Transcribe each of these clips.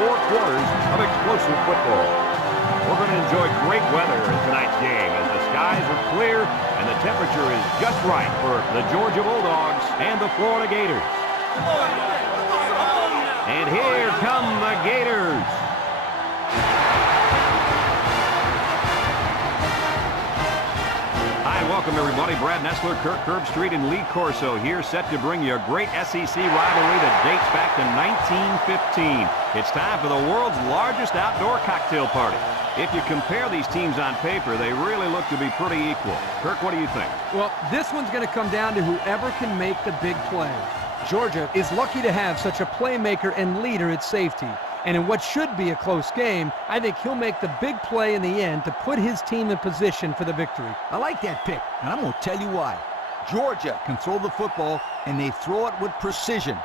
4 quarters of explosive football. We're going to enjoy great weather in tonight's game as the skies are clear and the temperature is just right for the Georgia Bulldogs and the Florida Gators. And here come the Gators. Hi, welcome everybody. Brad Nessler, Kirk Herbstreit, and Lee Corso here, set to bring you a great SEC rivalry that dates back to 1915. It's time for the world's largest outdoor cocktail party. If you compare these teams on paper, they really look to be pretty equal. Kirk, what do you think? Well, this one's going to come down to whoever can make the big play. Georgia is lucky to have such a playmaker and leader at safety. And in what should be a close game, I think he'll make the big play in the end to put his team in position for the victory. I like that pick, and I'm going to tell you why. Georgia can throw the football, and they throw it with precision.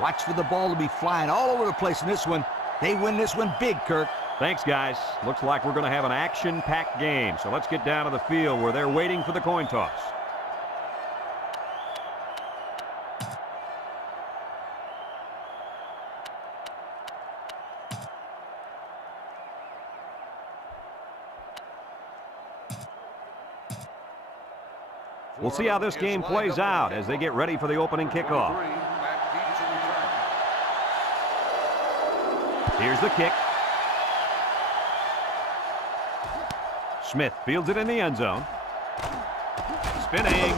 Watch for the ball to be flying all over the place in this one. They win this one big, Kirk. Thanks, guys. Looks like we're going to have an action-packed game. So let's get down to the field where they're waiting for the coin toss. We'll see how this game plays out as they get ready for the opening kickoff. Here's the kick. Smith fields it in the end zone. Spinning.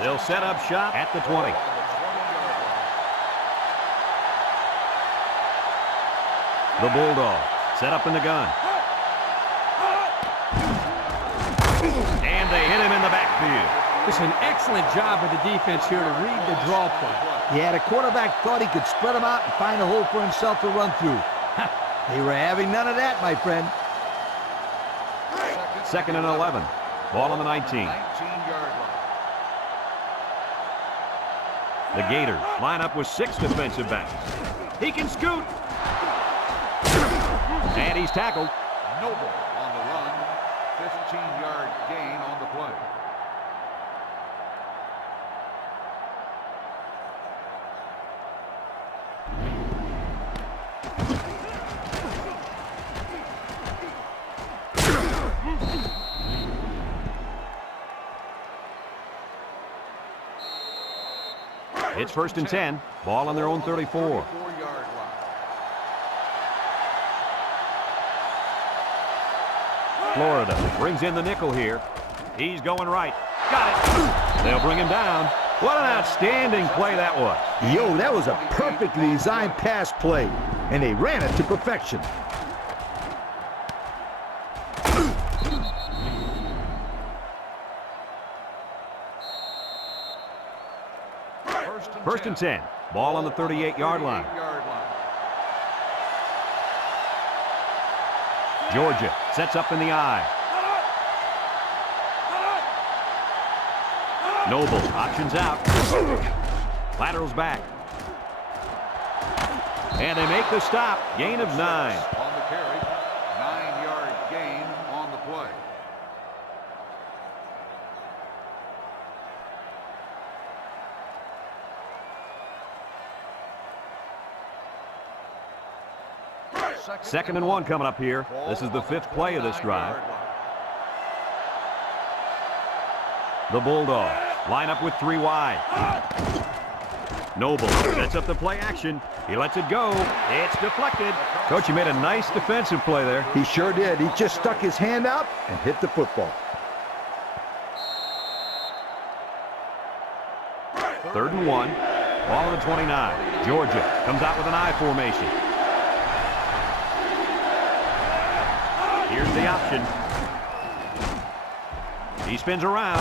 They'll set up shop at the 20. The Bulldogs set up in the gun. And they hit him in the backfield. It's an excellent job of the defense here to read the draw play. Yeah, the quarterback thought he could spread them out and find a hole for himself to run through. They were having none of that, my friend. 2nd and 11. Ball on the 19. The Gators line up with 6 defensive backs. He can scoot. And he's tackled. Noble on the run. 15-yard gain on the play. It's 1st and 10. Ball on their own 34. Florida brings in the nickel here. He's going right. Got it. They'll bring him down. What an outstanding play that was. Yo, that was a perfectly designed pass play, and they ran it to perfection. First and 10. Ball on the 38-yard line. Georgia sets up in the I. Noble options out. Laterals back. And they make the stop. Gain of 9. On the carry. 9-yard gain on the play. Second and 1 coming up here. This is the 5th play of this drive. The Bulldogs line up with 3 wide. Noble sets up the play action. He lets it go. It's deflected. Coach, you made a nice defensive play there. He sure did. He just stuck his hand out and hit the football. 3rd and 1. Ball on the 29. Georgia comes out with an I formation. Here's the option. He spins around,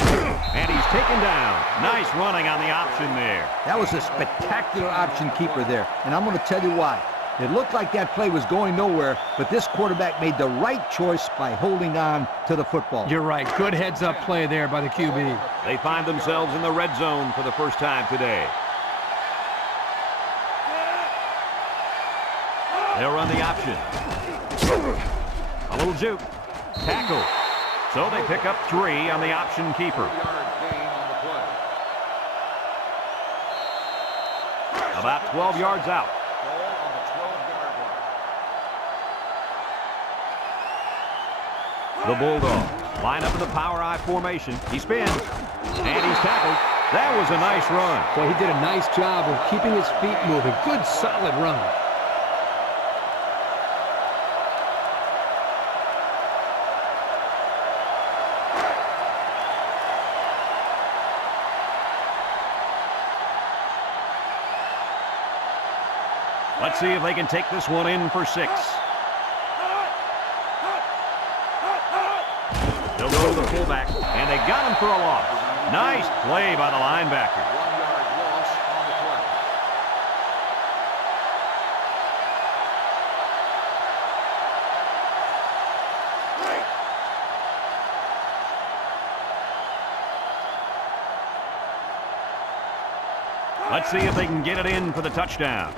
and he's taken down. Nice running on the option there. That was a spectacular option keeper there, and I'm going to tell you why. It looked like that play was going nowhere, but this quarterback made the right choice by holding on to the football. You're right. Good heads-up play there by the QB. They find themselves in the red zone for the first time today. They'll run the option. A little juke. Tackle. So they pick up 3 on the option keeper. 3-yard gain on the play. About 12 yards out. Ball on the 12-yard line. The Bulldogs line up in the power I formation. He spins, and he's tackled. That was a nice run. Well, he did a nice job of keeping his feet moving. Good, solid run. Let's see if they can take this one in for 6. They'll go to the fullback, and they got him for a loss. Nice play by the linebacker. 1-yard loss on the play. Let's see if they can get it in for the touchdown.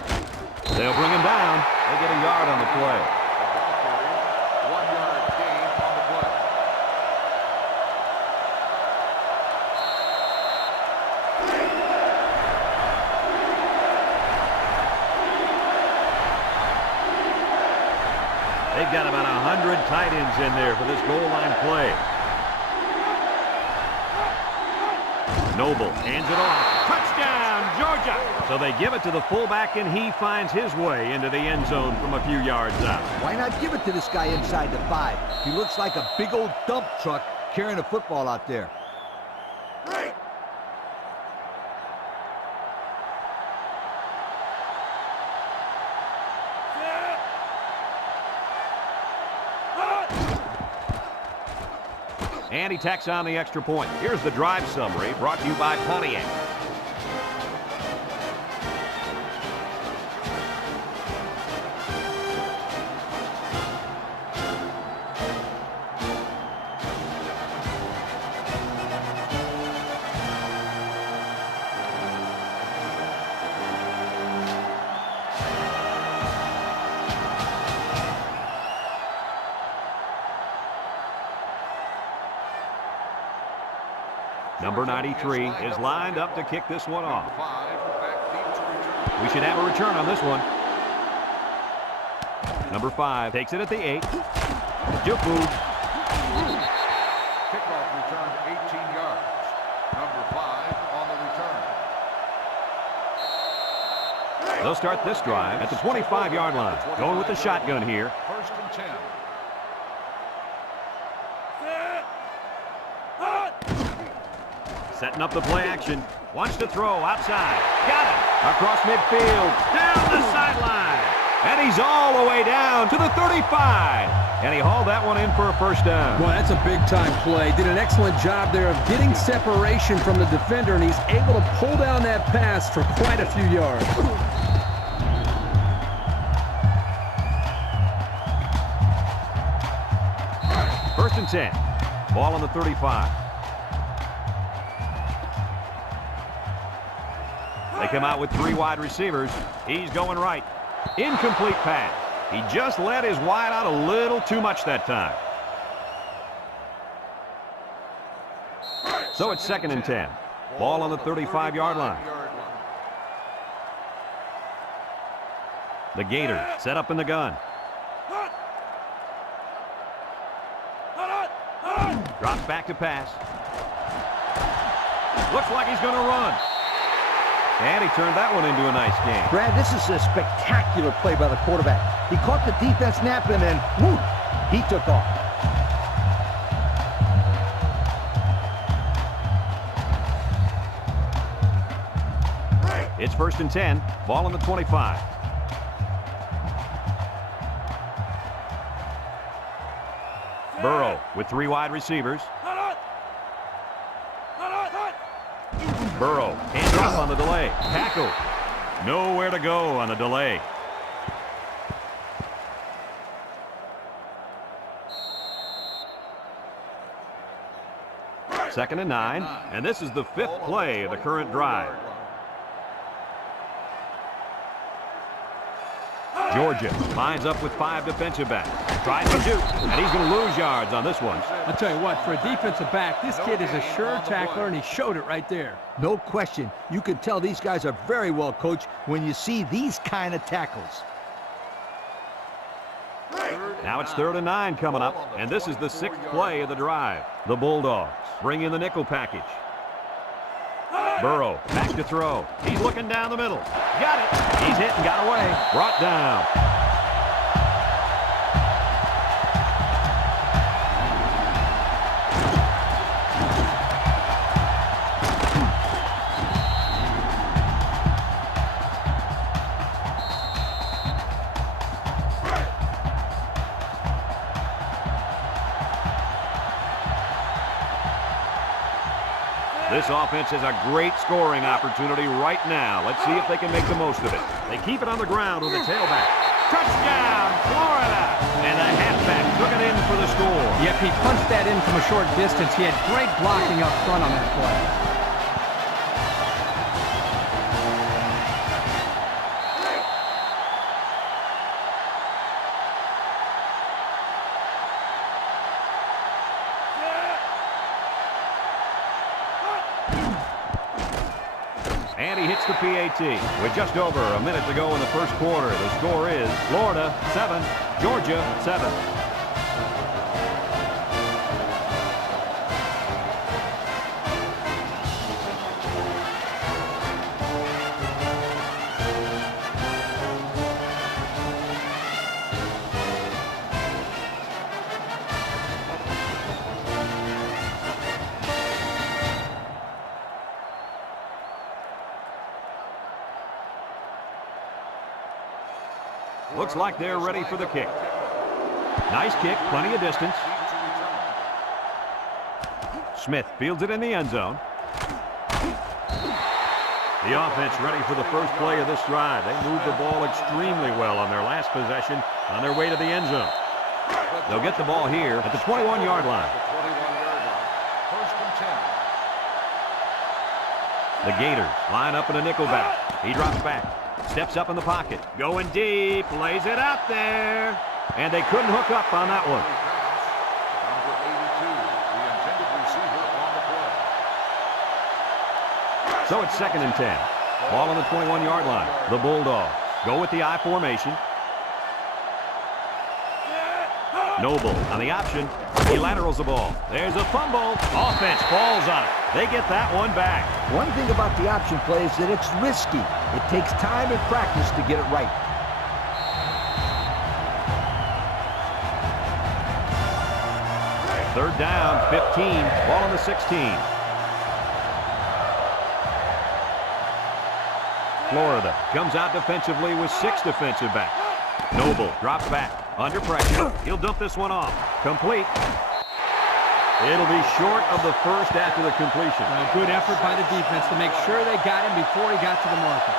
They'll bring him down. They get a yard on the play. 1-yard gain on the play. They've got about 100 tight ends in there for this goal line play. Noble hands it off. Touchdown, Georgia! So they give it to the fullback, and he finds his way into the end zone from a few yards out. Why not give it to this guy inside the 5? He looks like a big old dump truck carrying a football out there. And he tacks on the extra point. Here's the drive summary brought to you by Pontiac. Number 93 is lined up to kick this one off. 5 back deep to return. We should have a return on this one. Number 5 takes it at the 8. Juke move. Kickoff returned 18 yards. Number 5 on the return. They'll start this drive at the 25-yard line. Going with the shotgun here. 1st and 10. Setting up the play action. Wants to throw outside. Got it. Across midfield. Down the sideline. And he's all the way down to the 35. And he hauled that one in for a first down. Well, that's a big-time play. Did an excellent job there of getting separation from the defender, and he's able to pull down that pass for quite a few yards. 1st and 10. Ball on the 35. They come out with 3 wide receivers. He's going right. Incomplete pass. He just let his wide out a little too much that time. So it's 2nd and 10. Ball on the 35-yard line. The Gators set up in the gun. Drops back to pass. Looks like he's going to run. And he turned that one into a nice game. Brad, this is a spectacular play by the quarterback. He caught the defense napping, and whoo, he took off. It's 1st and 10. Ball on the 25. Burrow with 3 wide receivers. Burrow hands off on the delay. Tackle. Nowhere to go on the delay. Second and 9. And this is the 5th play of the current drive. Georgia lines up with 5 defensive backs. Tries to shoot, and he's going to lose yards on this one. I'll tell you what, for a defensive back, this kid is a sure tackler, and he showed it right there. No question. You can tell these guys are very well coached when you see these kind of tackles. Now it's 3rd and 9 coming up, and this is the 6th play of the drive. The Bulldogs bring in the nickel package. Burrow back to throw. He's looking down the middle. Got it. He's hit and got away. Brought down. This offense has a great scoring opportunity right now. Let's see if they can make the most of it. They keep it on the ground with the tailback. Touchdown, Florida! And the halfback took it in for the score. Yep, he punched that in from a short distance. He had great blocking up front on that play. And he hits the PAT. With just over a minute to go in the first quarter, the score is Florida 7, Georgia 7. Looks like they're ready for the kick. Nice kick, plenty of distance. Smith fields it in the end zone. The offense ready for the first play of this drive. They moved the ball extremely well on their last possession on their way to the end zone. They'll get the ball here at the 21-yard line. The Gators line up in a nickel back. He drops back. Steps up in the pocket. Going deep. Lays it out there. And they couldn't hook up on that one. Number 82, the intended receiver on the play. So it's 2nd and 10. Ball on the 21-yard line. The Bulldogs go with the I formation. Noble on the option. He laterals the ball. There's a fumble. Offense falls on it. They get that one back. One thing about the option play is that it's risky. It takes time and practice to get it right. Third down, 15. Ball on the 16. Florida comes out defensively with 6 defensive backs. Noble drops back. Under pressure. He'll dump this one off. Complete. It'll be short of the first after the completion. A good effort by the defense to make sure they got him before he got to the marker.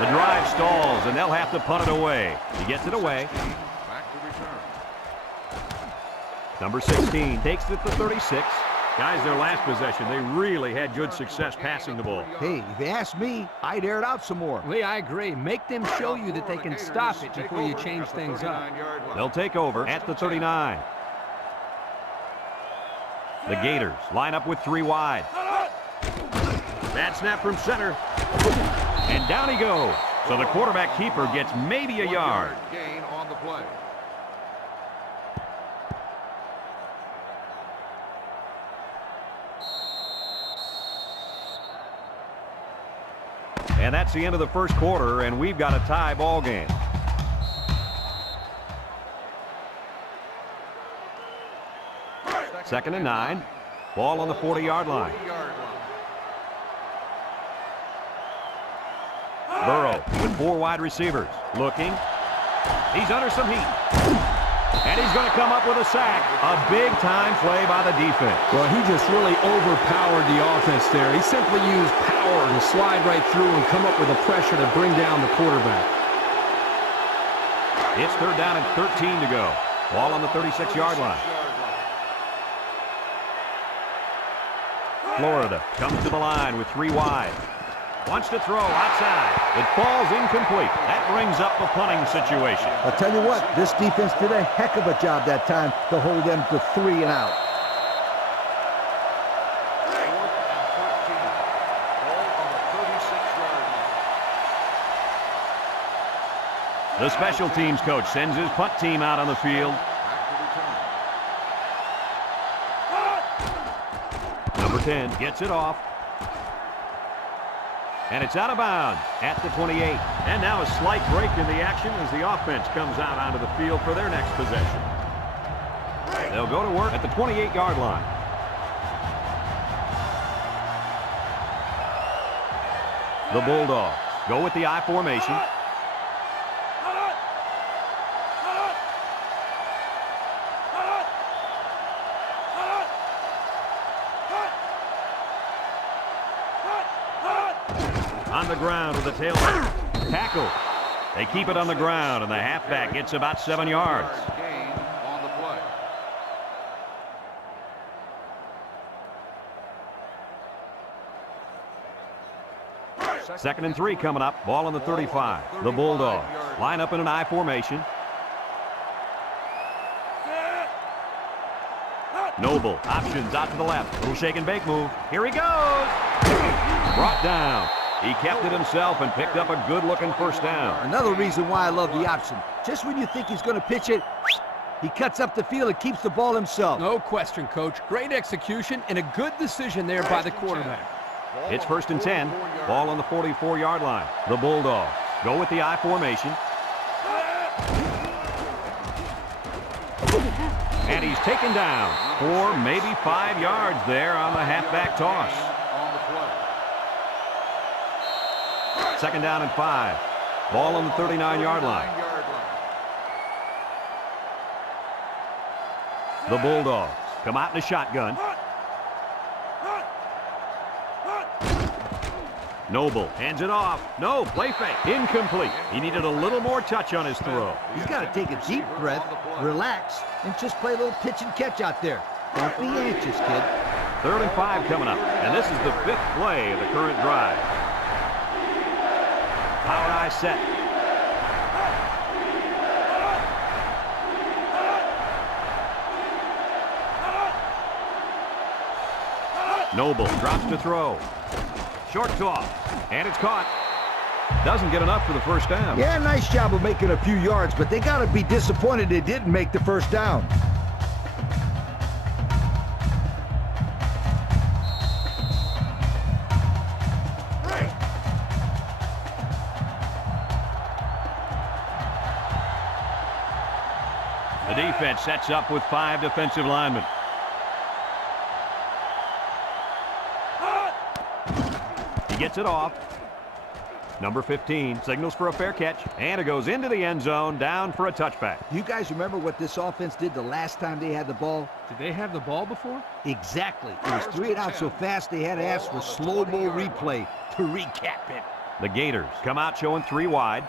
The drive stalls, and they'll have to punt it away. He gets it away. Back to return. Number 16 takes it to 36. Guys, their last possession, they really had good success passing the ball. Hey, if you ask me, I'd air it out some more. Lee, I agree. Make them show you that they can stop it before you change things up. They'll take over at the 39. The Gators line up with 3 wide. Bad snap from center. And down he goes. So the quarterback keeper gets maybe a yard. Gain on the play. And that's the end of the first quarter, and we've got a tie ball game. Second and 9. Ball on the 40-yard line. Burrow with 4 wide receivers. Looking. He's under some heat. And he's going to come up with a sack. A big-time play by the defense. Well, he just really overpowered the offense there. He simply used power to slide right through and come up with the pressure to bring down the quarterback. It's 3rd down and 13 to go. Ball on the 36-yard line. Florida comes to the line with 3 wide. Wants to throw outside. It falls incomplete. That brings up the punting situation. I'll tell you what, this defense did a heck of a job that time to hold them to 3 and out. 4th and 13. Ball on the 36-yard line. The special teams coach sends his punt team out on the field. Back to return. Number 10 gets it off. And it's out of bounds at the 28. And now a slight break in the action as the offense comes out onto the field for their next possession. They'll go to work at the 28-yard line. The Bulldogs go with the I formation. On the ground with the tailback. Tackle. They keep it on the ground, and the halfback gets about 7 yards. Gain on the play. 2nd and 3 coming up. Ball on the 35. The Bulldogs line up in an I formation. Noble options out to the left. Little shake and bake move. Here he goes. Brought down. He kept it himself and picked up a good-looking 1st down. Another reason why I love the option. Just when you think he's going to pitch it, he cuts up the field and keeps the ball himself. No question, Coach. Great execution and a good decision there by the quarterback. It's 1st and 10. Ball on the 44-yard line. The Bulldogs go with the I formation. And he's taken down 4, maybe 5 yards there on the halfback toss. On the play. 2nd down and 5. Ball on the 39-yard line. The Bulldogs come out in a shotgun. Noble hands it off. No, play fake. Incomplete. He needed a little more touch on his throw. He's got to take a deep breath, relax, and just play a little pitch and catch out there. Don't be anxious, kid. 3rd and 5 coming up, and this is the 5th play of the current drive. Power I set. Noble drops to throw. Short toss, and it's caught. Doesn't get enough for the 1st down. Yeah, nice job of making a few yards, but they got to be disappointed they didn't make the 1st down. The defense sets up with 5 defensive linemen. He gets it off. Number 15 signals for a fair catch, and it goes into the end zone, down for a touchback. You guys remember what this offense did the last time they had the ball? Did they have the ball before? Exactly. It was 3 and out so fast they had to ask for slow-mo replay to recap it. The Gators come out showing 3 wide.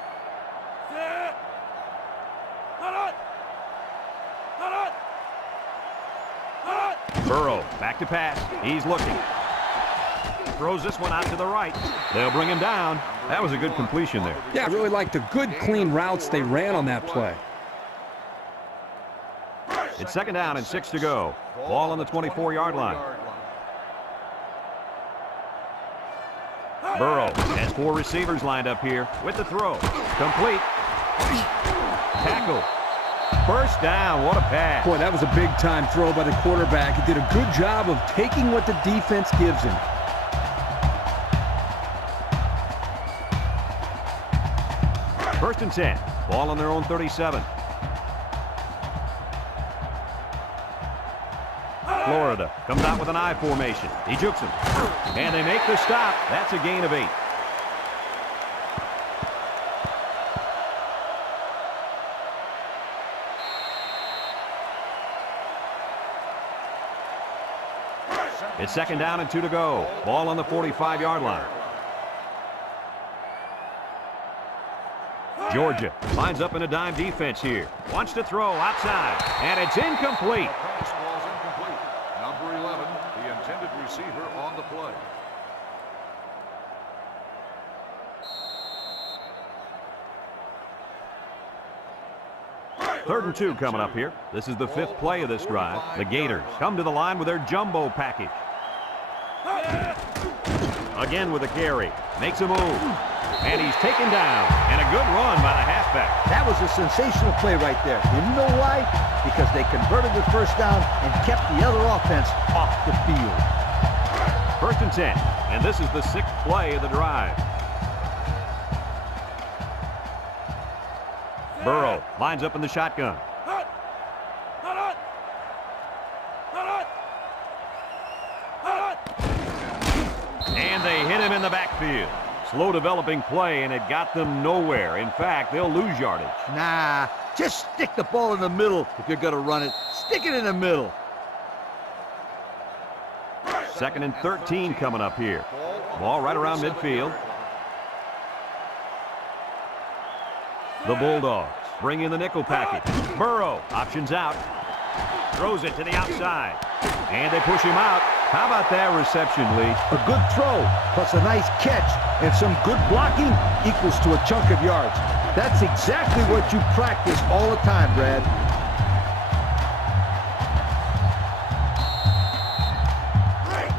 Burrow back to pass. He's looking. Throws this one out to the right. They'll bring him down. That was a good completion there. Yeah, I really liked the good, clean routes they ran on that play. It's 2nd down and 6 to go. Ball on the 24-yard line. Burrow has 4 receivers lined up here with the throw. Complete. Tackle. 1st down. What a pass. Boy, that was a big-time throw by the quarterback. He did a good job of taking what the defense gives him. 1st and 10. Ball on their own 37. Florida comes out with an I formation. He jukes him. And they make the stop. That's a gain of 8. It's 2nd down and 2 to go. Ball on the 45-yard line. Georgia lines up in a dime defense here. Wants to throw outside, and it's incomplete. Pass ball's incomplete. Number 11, the intended receiver on the play. Third and 2 coming up here. This is the 5th play of this drive. The Gators come to the line with their jumbo package. Again with a carry. Makes a move. And he's taken down. And a good run by the halfback. That was a sensational play right there. And you know why? Because they converted the first down and kept the other offense off the field. First and 10. And this is the 6th play of the drive. Burrow lines up in the shotgun. And they hit him in the backfield. Slow developing play, and it got them nowhere. In fact, they'll lose yardage. Nah, just stick the ball in the middle if you're going to run it. Stick it in the middle. Second and 13 coming up here. Ball right around midfield. The Bulldogs bring in the nickel package. Burrow options out. Throws it to the outside. And they push him out. How about that reception, Lee? A good throw, plus a nice catch, and some good blocking equals to a chunk of yards. That's exactly what you practice all the time, Brad.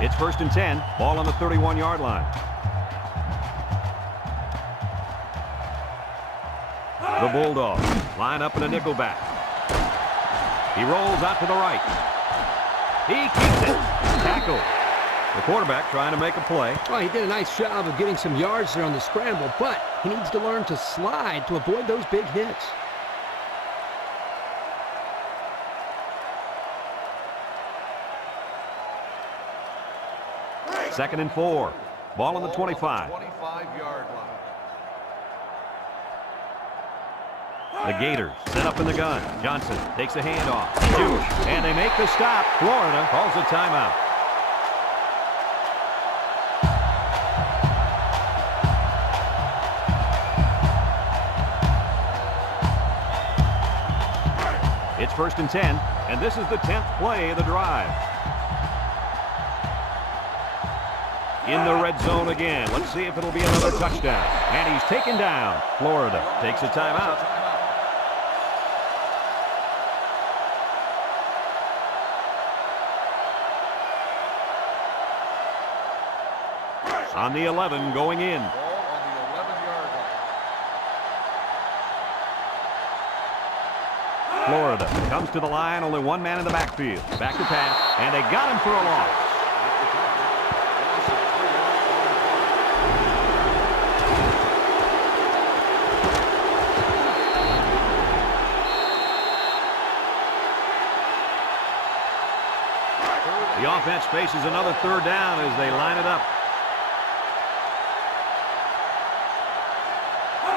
It's first and 10. Ball on the 31-yard line. The Bulldogs line up in a nickel back. He rolls out to the right. He keeps it. Tackle. The quarterback trying to make a play. Well, he did a nice job of getting some yards there on the scramble, but he needs to learn to slide to avoid those big hits. Second and 4. Ball on the 25. 25-yard line. The Gators set up in the gun. Johnson takes a handoff. Shoots, and they make the stop. Florida calls a timeout. It's first and 10, and this is the 10th play of the drive. In the red zone again. Let's see if it'll be another touchdown. And he's taken down. Florida takes a timeout. On the 11 going in. Ball on the 11-yard line. Florida comes to the line. Only one man in the backfield. Back to pass. And they got him for a loss. The offense faces another third down as they line it up.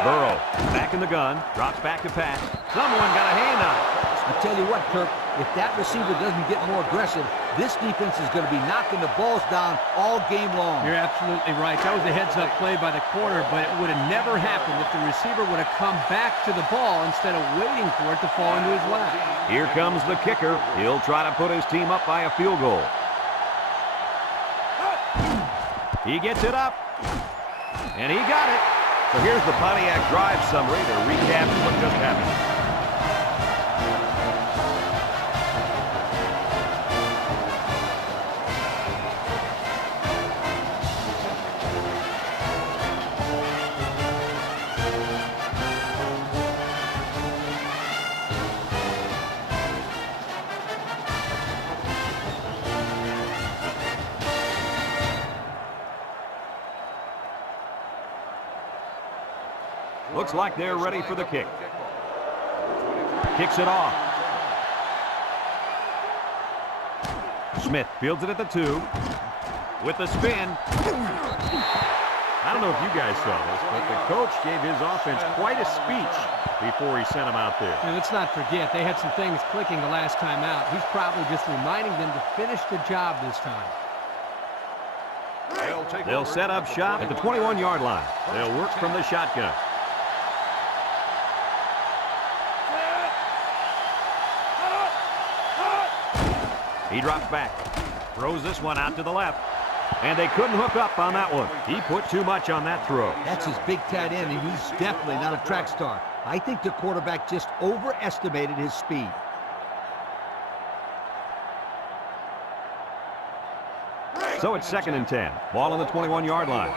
Burrow back in the gun, drops back to pass. Someone got a hand on it. I tell you what, Kirk, if that receiver doesn't get more aggressive, this defense is going to be knocking the balls down all game long. You're absolutely right. That was a heads-up play by the corner, but it would have never happened if the receiver would have come back to the ball instead of waiting for it to fall into his lap. Here comes the kicker. He'll try to put his team up by a field goal. He gets it up, and he got it. So here's the Pontiac drive summary to recap what just happened. Looks like they're ready for the kick. Kicks it off. Smith fields it at the 2. With the spin. I don't know if you guys saw this, but the coach gave his offense quite a speech before he sent them out there. And let's not forget, they had some things clicking the last time out. He's probably just reminding them to finish the job this time. They'll set up shop at the 21-yard line. They'll work from the shotgun. He drops back. Throws this one out to the left. And they couldn't hook up on that one. He put too much on that throw. That's his big tight end, and he's definitely not a track star. I think the quarterback just overestimated his speed. So it's 2nd and 10. Ball on the 21-yard line.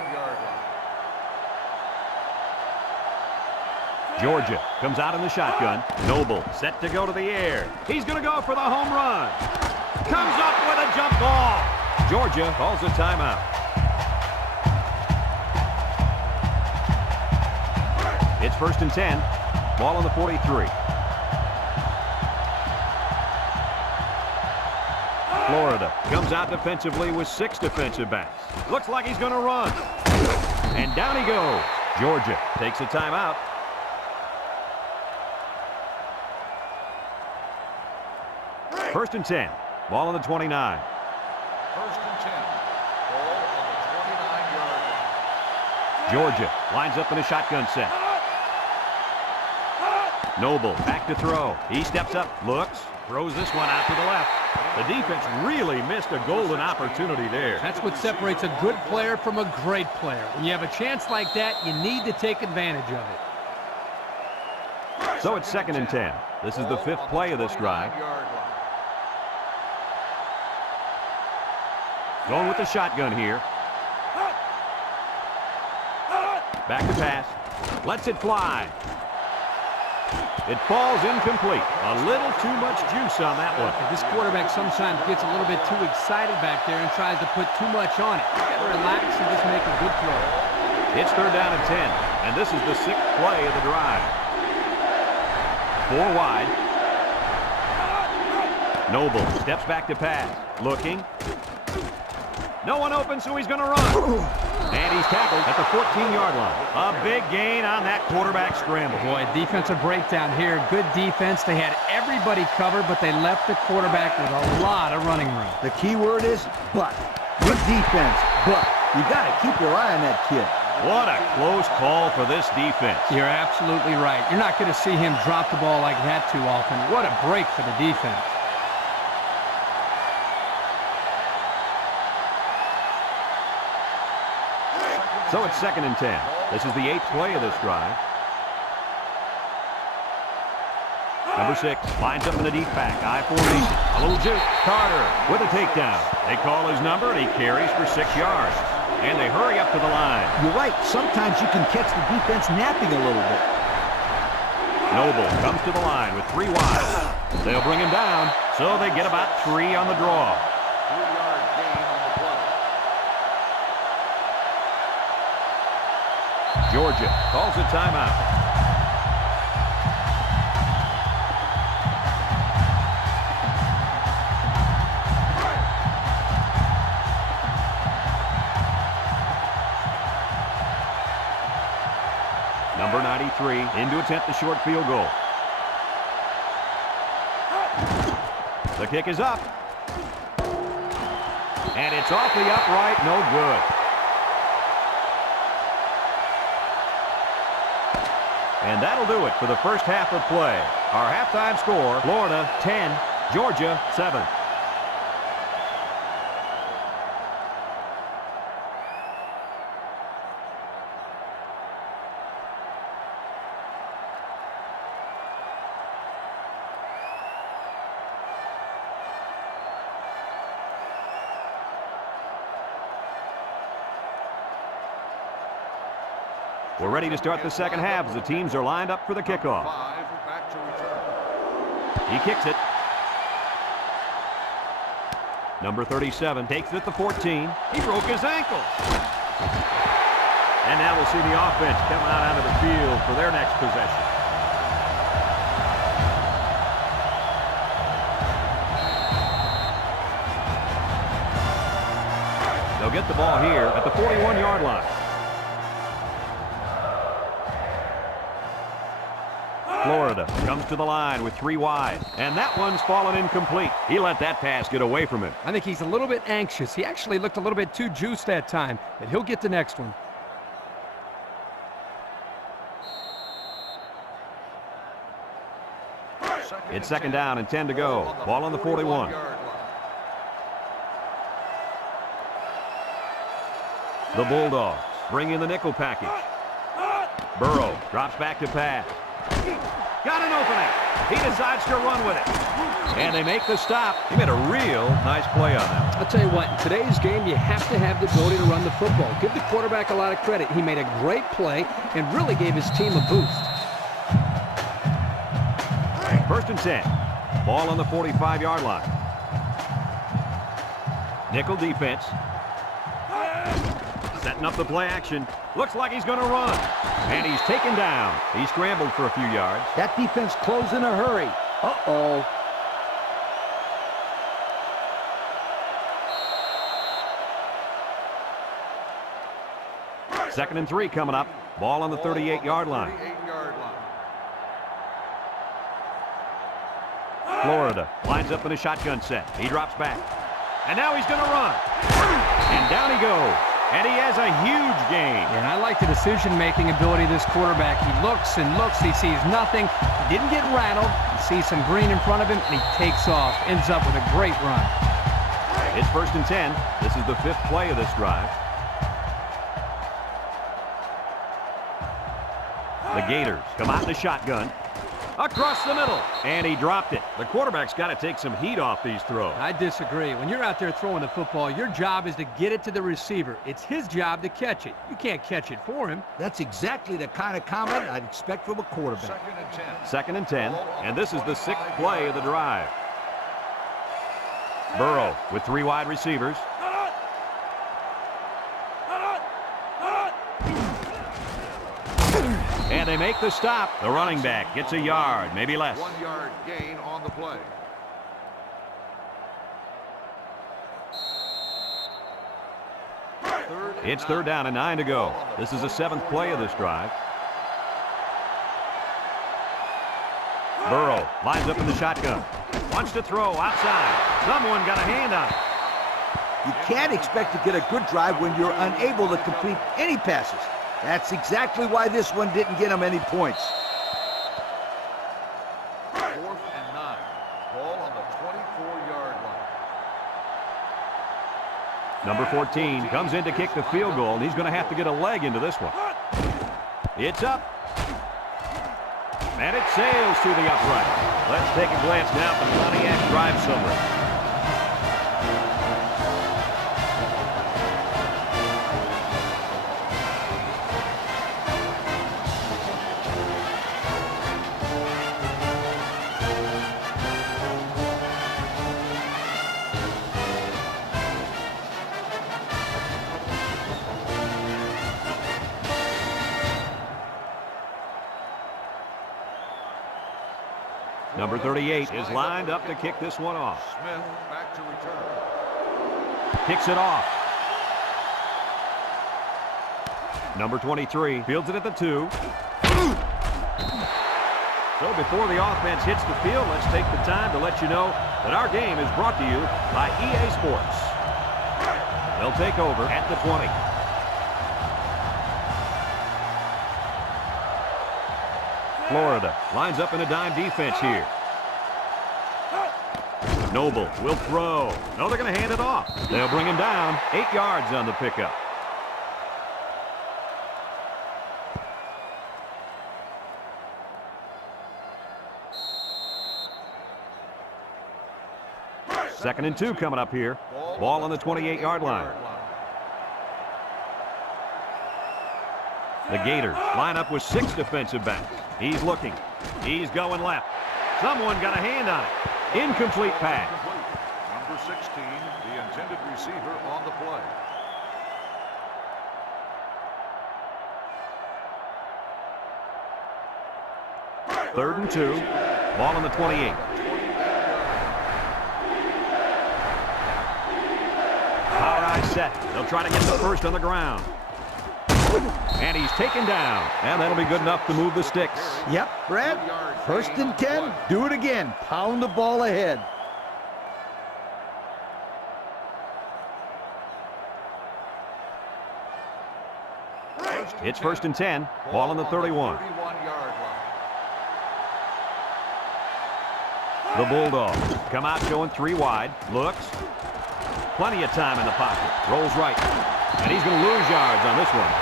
Georgia comes out in the shotgun. Noble set to go to the air. He's going to go for the home run. Comes up with a jump ball. Georgia calls a timeout. It's 1st and 10. Ball on the 43. Florida comes out defensively with 6 defensive backs. Looks like he's going to run. And down he goes. Georgia takes a timeout. First and 10. Ball on the 29. 1st and 10. Ball on the 29-yard line. Georgia lines up in a shotgun set. Noble back to throw. He steps up, looks, throws this one out to the left. The defense really missed a golden opportunity there. That's what separates a good player from a great player. When you have a chance like that, you need to take advantage of it. So it's 2nd and 10. This is the 5th play of this drive. Going with the shotgun here. Back to pass. Lets it fly. It falls incomplete. A little too much juice on that one. This quarterback sometimes gets a little bit too excited back there and tries to put too much on it. You gotta relax and just make a good throw. It's 3rd down and 10, and this is the 6th play of the drive. 4 wide. Noble steps back to pass. Looking. No one open, so he's going to run. And he's tackled at the 14-yard line. A big gain on that quarterback scramble. Boy, defensive breakdown here. Good defense. They had everybody covered, but they left the quarterback with a lot of running room. The key word is but. Good defense, but you got to keep your eye on that kid. What a close call for this defense. You're absolutely right. You're not going to see him drop the ball like that too often. What a break for the defense. So it's 2nd and 10. This is the 8th play of this drive. Number 6 lines up in the deep back. I formation. A little juke. Carter with a takedown. They call his number, and he carries for 6 yards. And they hurry up to the line. You're right. Sometimes you can catch the defense napping a little bit. Noble comes to the line with 3 wide. They'll bring him down, so they get about 3 on the draw. 3-yard gain on the play. Georgia calls a timeout. Number 93 in to attempt the short field goal. The kick is up. And it's off the upright, no good. And that'll do it for the first half of play. Our halftime score, Florida 10, Georgia 7. We're ready to start the second half as the teams are lined up for the kickoff. 5 back to return. He kicks it. Number 37 takes it at the 14. He broke his ankle. And now we'll see the offense come out onto the field for their next possession. They'll get the ball here at the 41-yard line. Florida comes to the line with 3 wide, and that one's fallen incomplete. He let that pass get away from him. I think he's a little bit anxious. He actually looked a little bit too juiced that time, but he'll get the next one. It's 2nd down and 10 to go. Ball on the 41. The Bulldogs bring in the nickel package. Burrow drops back to pass. Got an opening. He decides to run with it. And they make the stop. He made a real nice play on that. I'll tell you what, in today's game, you have to have the ability to run the football. Give the quarterback a lot of credit. He made a great play and really gave his team a boost. 1st and 10. Ball on the 45-yard line. Nickel defense. Setting up the play action. Looks like he's going to run. And he's taken down. He scrambled for a few yards. That defense closed in a hurry. Uh-oh. Second and 3 coming up. Ball on the 38-yard line. Florida lines up in a shotgun set. He drops back. And now he's going to run. And down he goes. And he has a huge gain. And I like the decision-making ability of this quarterback. He looks and looks. He sees nothing. He didn't get rattled. He sees some green in front of him, and he takes off. Ends up with a great run. It's 1st and 10. This is the 5th play of this drive. The Gators come out in the shotgun. Across the middle. And he dropped it. The quarterback's got to take some heat off these throws. I disagree. When you're out there throwing the football, your job is to get it to the receiver. It's his job to catch it. You can't catch it for him. That's exactly the kind of comment I'd expect from a quarterback. 2nd and 10. And this is the 6th play of the drive. Burrow with 3 wide receivers. And they make the stop. The running back gets a yard, maybe less. 1 yard gain on the play. It's 3rd down and 9 to go. This is the 7th play of this drive. Burrow lines up in the shotgun. Wants to throw outside. Someone got a hand on it. You can't expect to get a good drive when you're unable to complete any passes. That's exactly why this one didn't get him any points. 4th and 9. Ball on the 24-yard line. Number 14 comes in to kick the field goal, and he's going to have to get a leg into this one. It's up. And it sails through the upright. Let's take a glance now at the Pontiac drive summary. Number 38 is lined up to kick this one off. Smith back to return. Kicks it off. Number 23 fields it at the 2. So before the offense hits the field, let's take the time to let you know that our game is brought to you by EA Sports. They'll take over at the 20. Florida lines up in a dime defense here. Noble will throw. No, they're going to hand it off. They'll bring him down. 8 yards on the pickup. Second and 2 coming up here. Ball on the 28-yard line. The Gators line up with 6 defensive backs. He's looking. He's going left. Someone got a hand on it. Incomplete pass. Number 16, the intended receiver on the play. Third and 2. Ball on the 28. Power eye set. They'll try to get the first on the ground. And he's taken down. And that'll be good enough to move the sticks. Yep, Brad. 1st and 10. Do it again. Pound the ball ahead. It's 1st and 10. Ball on the 31. The Bulldogs come out showing 3 wide. Looks. Plenty of time in the pocket. Rolls right. And he's going to lose yards on this one.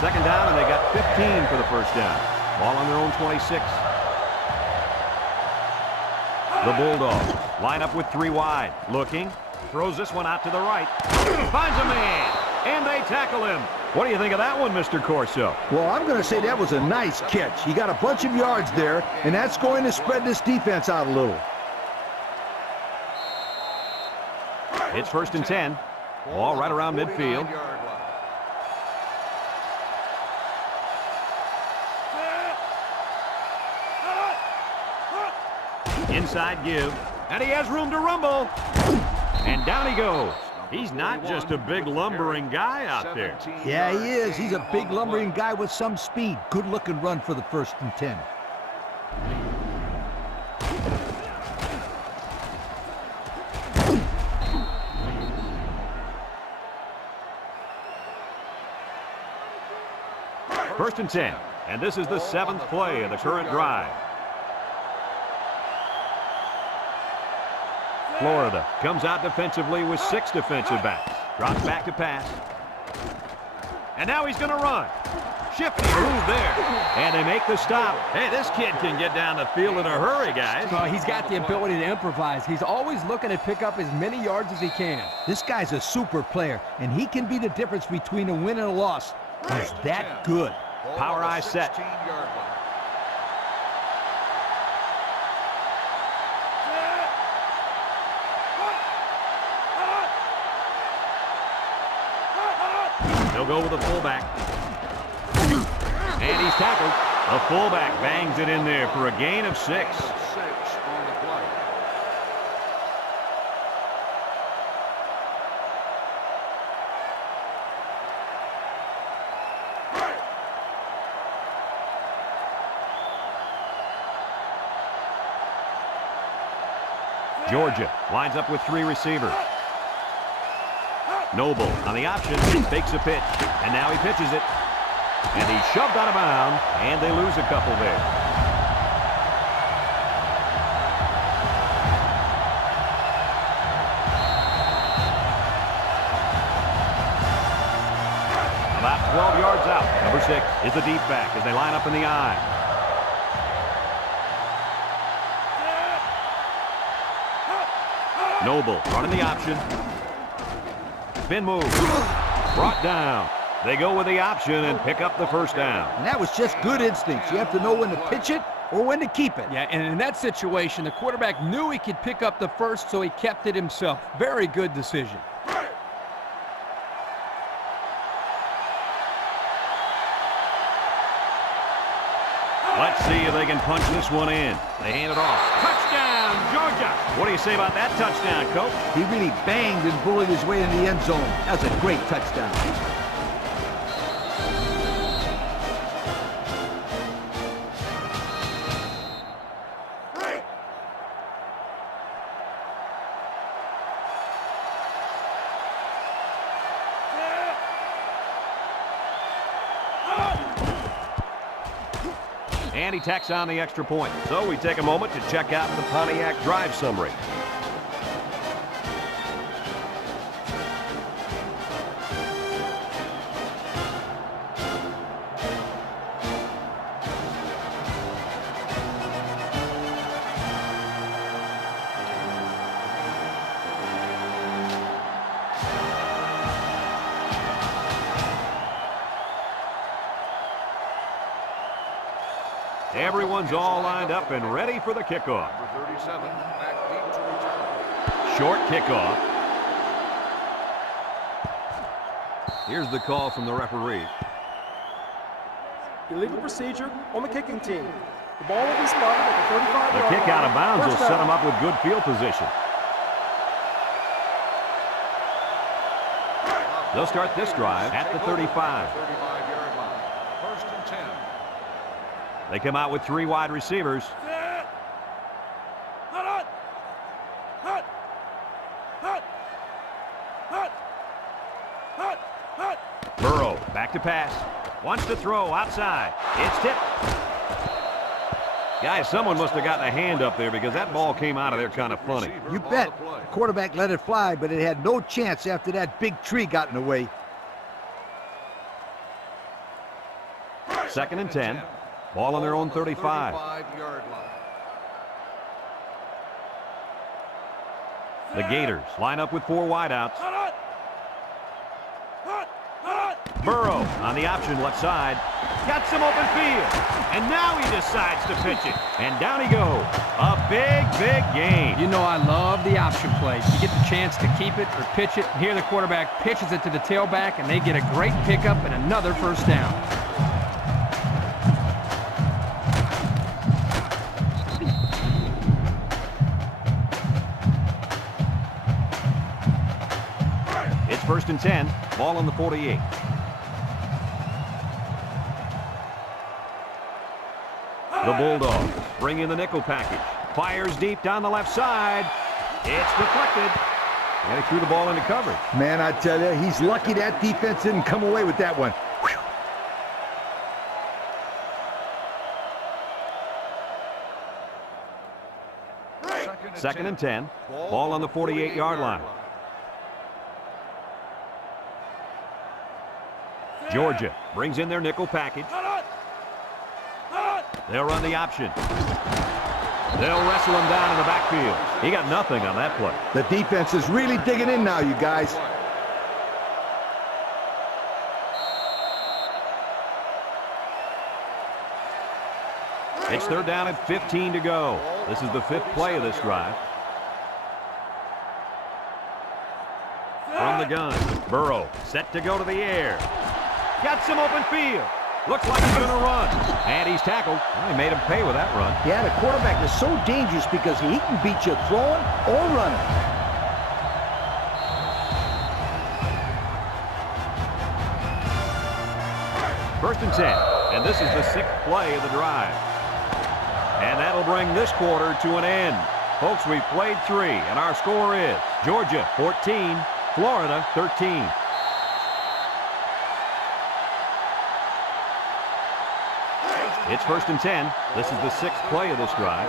Second down, and they got 15 for the first down. Ball on their own 26. The Bulldogs line up with 3 wide. Looking. Throws this one out to the right. Finds a man. And they tackle him. What do you think of that one, Mr. Corso? Well, I'm going to say that was a nice catch. He got a bunch of yards there, and that's going to spread this defense out a little. It's 1st and 10. Ball right around midfield. Inside give. And he has room to rumble. And down he goes. He's not just a big lumbering guy out there. Yeah, he is. He's a big lumbering guy with some speed. Good looking run for the 1st and 10. First and 10. And this is the 7th play of the current drive. Florida comes out defensively with 6 defensive backs. Drops back to pass. And now he's going to run. Shifty move there. And they make the stop. Hey, this kid can get down the field in a hurry, guys. Well, he's got the ability to improvise. He's always looking to pick up as many yards as he can. This guy's a super player, and he can be the difference between a win and a loss. He's that good. Power eye set. He'll go with the fullback. And he's tackled. The fullback bangs it in there for a gain of 6. On the play. Georgia lines up with 3 receivers. Noble on the option, fakes a pitch, and now he pitches it. And he's shoved out of bounds, and they lose a couple there. About 12 yards out. Number 6 is the deep back as they line up in the I. Noble running the option. Spin move. Brought down. They go with the option and pick up the first down. And that was just good instincts. You have to know when to pitch it or when to keep it. Yeah, and in that situation, the quarterback knew he could pick up the first, so he kept it himself. Very good decision. Let's see if they can punch this one in. They hand it off. Touchdown, Georgia. What do you say about that touchdown, Coach? He really banged and bullied his way in the end zone. That's a great touchdown. And he tacks on the extra point. So we take a moment to check out the Pontiac drive summary. Everyone's all lined up and ready for the kickoff. Number 37, back deep to return. Short kickoff. Here's the call from the referee. Illegal procedure on the kicking team. The ball will be spotted at the 35-yard line. The kick out of bounds will First set down. them up with good field position. They'll start this drive at the 35. 35-yard line. First and 10. They come out with 3 wide receivers. Burrow, back to pass. Wants to throw outside. It's tipped. Guys, someone must have gotten a hand up there because that ball came out of there kind of funny. You bet. The quarterback let it fly, but it had no chance after that big tree got in the way. 2nd and 10. Ball on their own 35. 35-yard line. The Gators line up with 4 wideouts. Burrow on the option left side. Got some open field. And now he decides to pitch it. And down he goes. A big, big gain. You know I love the option plays. You get the chance to keep it or pitch it. Here the quarterback pitches it to the tailback, and they get a great pickup and another first down. It's 1st and 10. Ball on the 48. The Bulldogs bring in the nickel package. Fires deep down the left side. It's deflected. And he threw the ball into coverage. Man, I tell you, he's lucky that defense didn't come away with that one. Whew. 2nd and 10. Ball on the 48-yard line. Georgia brings in their nickel package. They'll run the option. They'll wrestle him down in the backfield. He got nothing on that play. The defense is really digging in now, you guys. It's 3rd down and 15 to go. This is the 5th play of this drive. From the gun, Burrow set to go to the air. Got some open field. Looks like he's going to run. And he's tackled. Well, he made him pay with that run. Yeah, the quarterback is so dangerous because he can beat you throwing or running. First and 10. And this is the 6th play of the drive. And that'll bring this quarter to an end. Folks, we've played 3, and our score is Georgia 14, Florida 13. It's 1st and 10. This is the 6th play of this drive.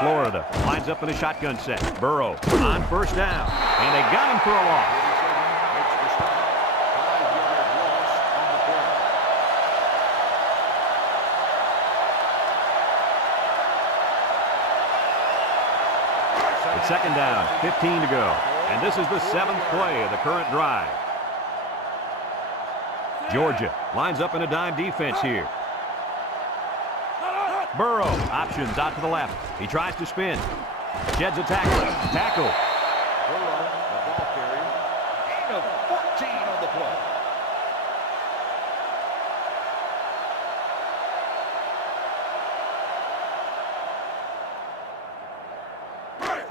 Florida lines up in a shotgun set. Burrow on 1st down. And they got him for a loss. It's 2nd down, 15 to go. And this is the 7th play of the current drive. Georgia lines up in a dime defense here. Burrow options out to the left. He tries to spin. Sheds a tackle. Tackle. Burrow, the ball carrier. Gain of 14 on the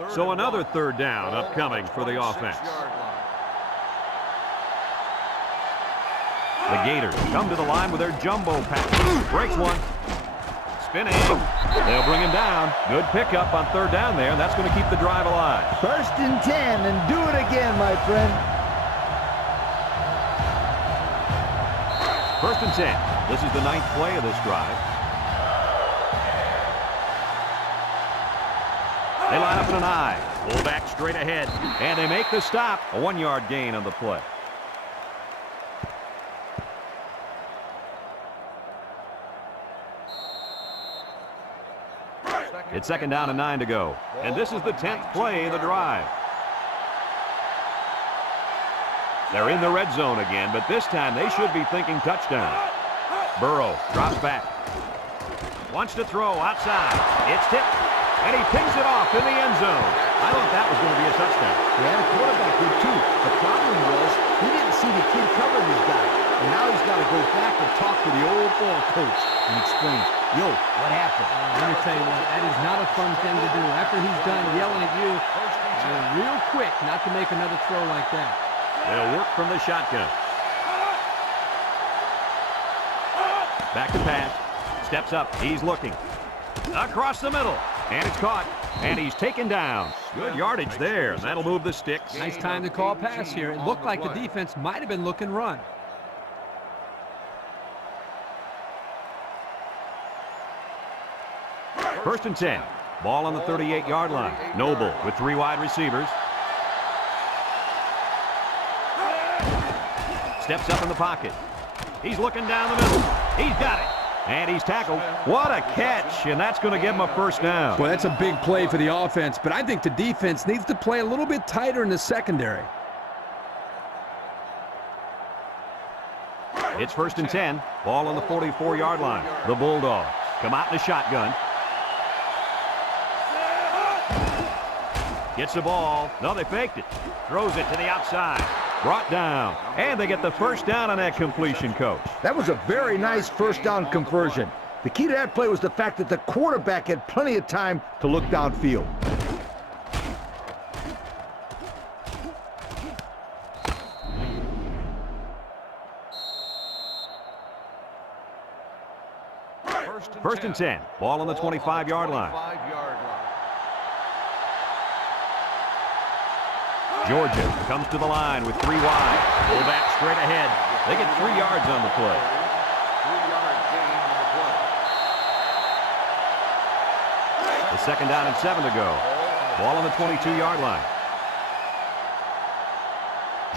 play. So another 3rd down upcoming for the offense. The Gators come to the line with their jumbo package. Breaks one. Spinning. They'll bring him down. Good pickup on 3rd down there, and that's going to keep the drive alive. 1st and 10, and do it again, my friend. 1st and 10. This is the 9th play of this drive. They line up in an I. Pull back straight ahead, and they make the stop. A 1-yard gain on the play. It's 2nd down and 9 to go. And this is the 10th play of the drive. They're in the red zone again, but this time they should be thinking touchdown. Burrow drops back. Wants to throw outside. It's tipped. And he picks it off in the end zone. I thought that was going to be a touchdown. Yeah, the quarterback did too. The problem was he didn't see the kid covering his guy. And now he's got to go back and talk to the old ball coach and explain, yo, what happened? Let me tell you what, that is not a fun thing to do. After he's done yelling at you, real quick not to make another throw like that. They'll work from the shotgun. Back to pass. Steps up. He's looking. Across the middle. And it's caught. And he's taken down. Good yardage there. That'll move the sticks. Nice time to call a pass here. It looked like the defense might have been looking run. First and 10. Ball on the 38-yard line. Noble with 3 wide receivers. Steps up in the pocket. He's looking down the middle. He's got it. And he's tackled. What a catch, and that's going to give him a first down. Well, that's a big play for the offense, but I think the defense needs to play a little bit tighter in the secondary. It's first and 10. Ball on the 44-yard line. The Bulldogs come out in a shotgun. Gets the ball. No, they faked it. Throws it to the outside. Brought down. And they get the first down on that completion, Coach. That was a very nice first down conversion. The key to that play was the fact that the quarterback had plenty of time to look downfield. First and 10. Ball on the 25-yard line. Georgia comes to the line with 3 wide. Pull back straight ahead. They get 3 yards on the play. 3-yard gain on the play. The second down and 7 to go. Ball on the 22-yard line.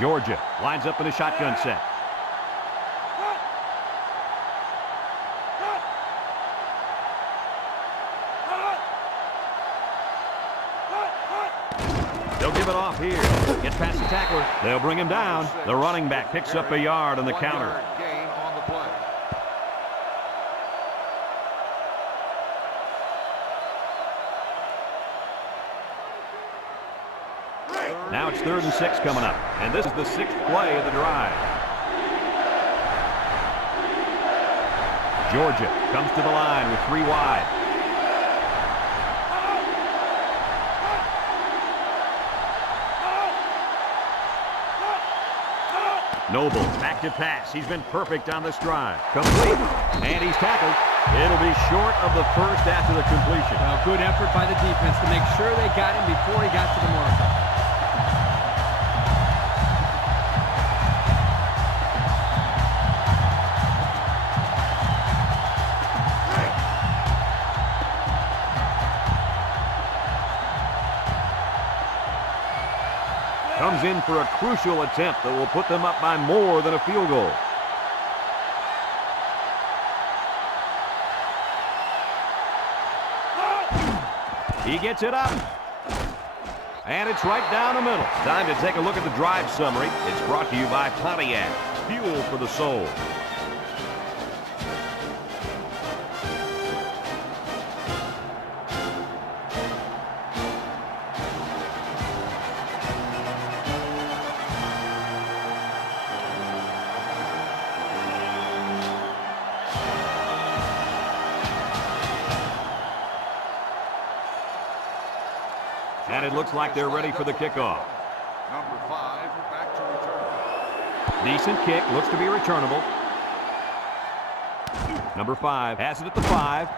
Georgia lines up in a shotgun set. They'll give it off here. Gets past the tackler. They'll bring him down. The running back picks up a yard on the counter. 1-yard gain on the play. Now it's 3rd and 6 coming up. And this is the 6th play of the drive. Georgia comes to the line with 3 wide. Noble, back to pass. He's been perfect on this drive. Complete. And he's tackled. It'll be short of the first after the completion. Well, good effort by the defense to make sure they got him before he got to the marker. Comes in for a crucial attempt that will put them up by more than a field goal. He gets it up. And it's right down the middle. Time to take a look at the drive summary. It's brought to you by Pontiac. Fuel for the soul. And it looks like they're ready for the kickoff. Number 5, back to return. Decent kick, looks to be returnable. Number 5 has it at the 5.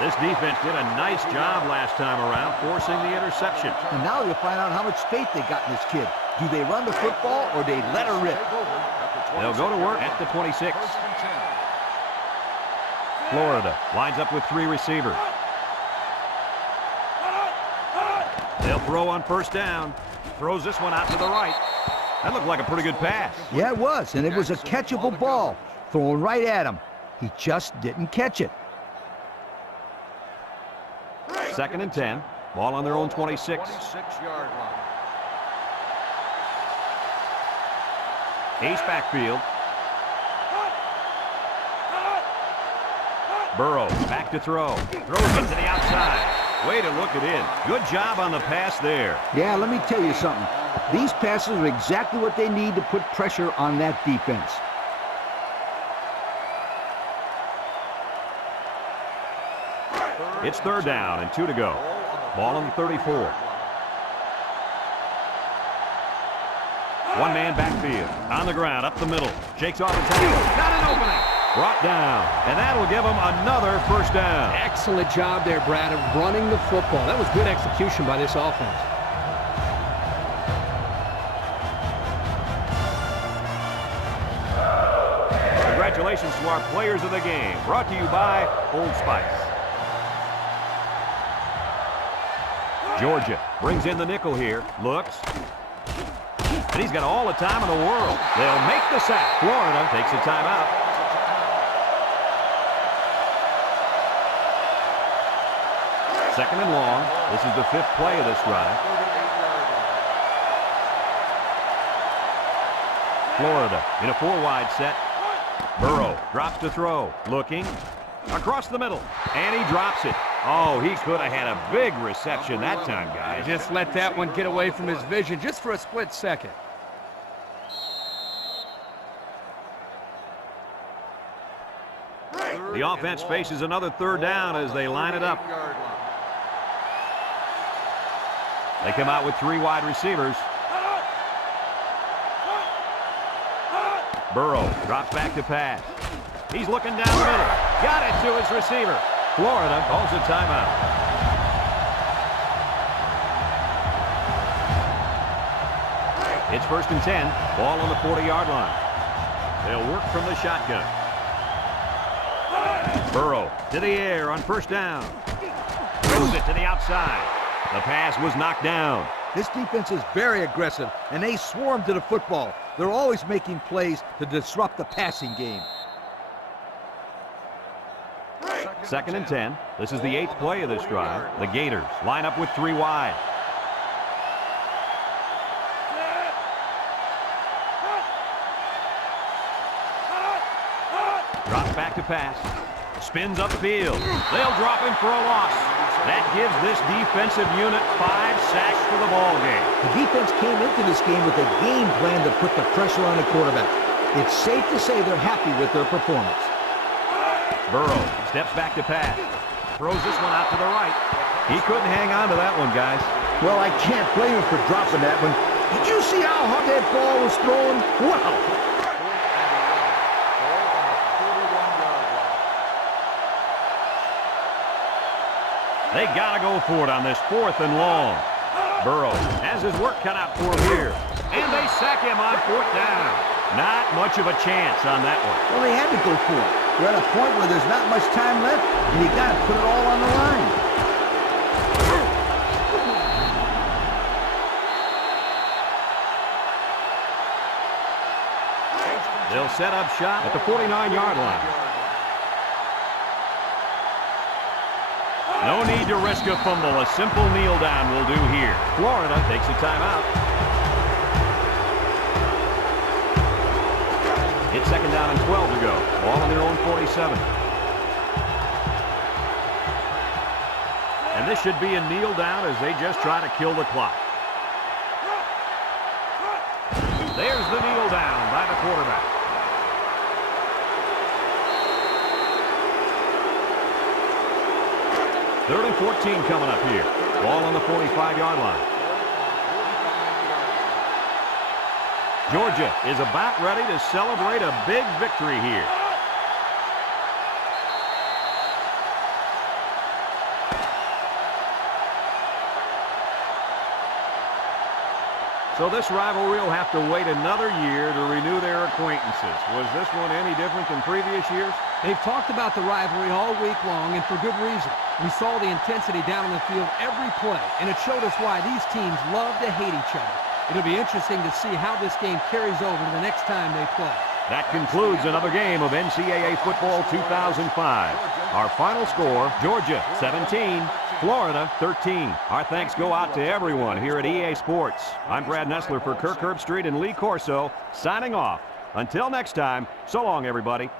This defense did a nice job last time around, forcing the interception. And now you'll find out how much faith they got in this kid. Do they run the football or they let her rip? They'll go to work at the 26. First and 10. Florida lines up with 3 receivers. They'll throw on first down. Throws this one out to the right. That looked like a pretty good pass. Yeah, it was, and it was a catchable ball thrown right at him. He just didn't catch it. Second and 10. Ball on their own 26. 26-yard line. Ace backfield. Burrow back to throw. Throws it to the outside. Way to look it in. Good job on the pass there. Yeah, let me tell you something. These passes are exactly what they need to put pressure on that defense. It's 3rd down and 2 to go. Ball on the 34. One man backfield. On the ground, up the middle. Shakes off the tackle. Got an opening. Brought down, and that'll give them another first down. Excellent job there, Brad, of running the football. That was good execution by this offense. Congratulations to our players of the game. Brought to you by Old Spice. Georgia brings in the nickel here. Looks. And he's got all the time in the world. They'll make the sack. Florida takes a timeout. Second and long. This is the 5th play of this drive. Florida in a 4-wide set. Burrow drops to throw. Looking. Across the middle. And he drops it. Oh, he could have had a big reception that time, guys. Just let that one get away from his vision just for a split second. The offense faces another 3rd down as they line it up. They come out with 3 wide receivers. Burrow drops back to pass. He's looking down the middle. Got it to his receiver. Florida calls a timeout. It's 1st and 10. Ball on the 40-yard line. They'll work from the shotgun. Burrow to the air on 1st down. Throws it to the outside. The pass was knocked down. This defense is very aggressive, and they swarm to the football. They're always making plays to disrupt the passing game. 2nd and 10. This is the 8th play of this drive. The Gators line up with 3 wide. Drops back to pass. Spins upfield. They'll drop him for a loss. That gives this defensive unit 5 sacks for the ball game. The defense came into this game with a game plan to put the pressure on the quarterback. It's safe to say they're happy with their performance. Burrow steps back to pass. Throws this one out to the right. He couldn't hang on to that one, guys. Well, I can't blame him for dropping that one. Did you see how hard that ball was thrown? Wow! They got to go for it on this 4th and long. Burrow has his work cut out for him here. And they sack him on 4th down. Not much of a chance on that one. Well, they had to go for it. We're at a point where there's not much time left, and you got to put it all on the line. They'll set up shop at the 49-yard line. No need to risk a fumble. A simple kneel down will do here. Florida takes a timeout. It's 2nd down and 12 to go. Ball on their own 47. And this should be a kneel down as they just try to kill the clock. There's the kneel down by the quarterback. Third and 14 coming up here. Ball on the 45-yard line. Georgia is about ready to celebrate a big victory here. So this rivalry will have to wait another year to renew their acquaintances. Was this one any different than previous years? They've talked about the rivalry all week long, and for good reason. We saw the intensity down on the field every play, and it showed us why these teams love to hate each other. It'll be interesting to see how this game carries over to the next time they play. That concludes another game of NCAA Football 2005. Our final score, Georgia 17, Florida 13. Our thanks go out to everyone here at EA Sports. I'm Brad Nessler for Kirk Herbstreit and Lee Corso, signing off. Until next time, so long, everybody.